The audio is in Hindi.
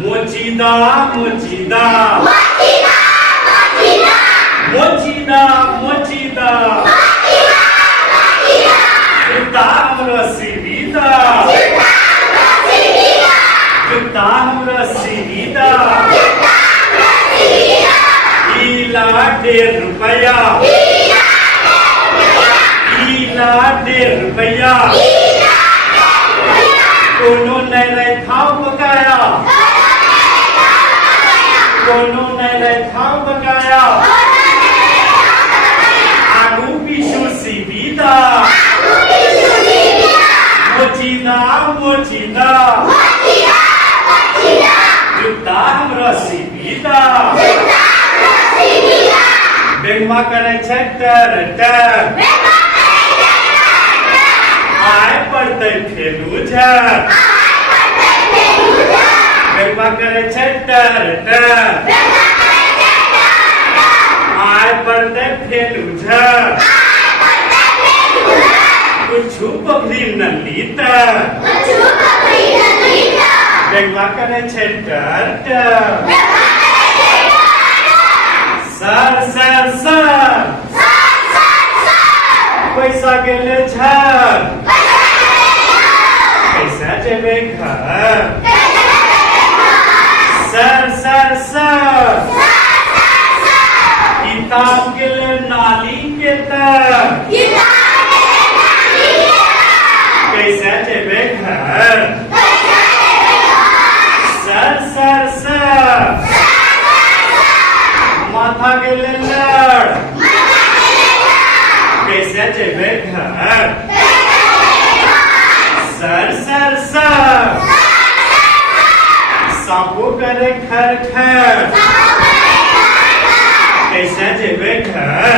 मोचीदा मोचीदा मोचीदा मोचीदा मोचीदा जुता हमरा सीधा जुता हमरा सीधा ईला 1.5 रुपया ईला 1.5 रुपया कोनो नहीं रहे थाव बकाया कोनो नहीं रहे थाव बकाया आगू पीछू सीधा मोचीदा मोचीदा जुता हमरा सीधा बेगमा करे छै टर टर आय पड़ते फेलू झर बेगमा करे छै टर टर आय पड़ते फेलू झर कुछू पकड़ी नली तर बेगमा करे छै टर टर सर सर सर पैसा गेले झर पैसा जेबे घर सर सर सर किताब गेले नाली के तर कैसे जेबे घर सर सर सर माथा गेले लड़ कैसे जेबे घर सर सर सर सांपो करे खर खर कैसे जेबे घर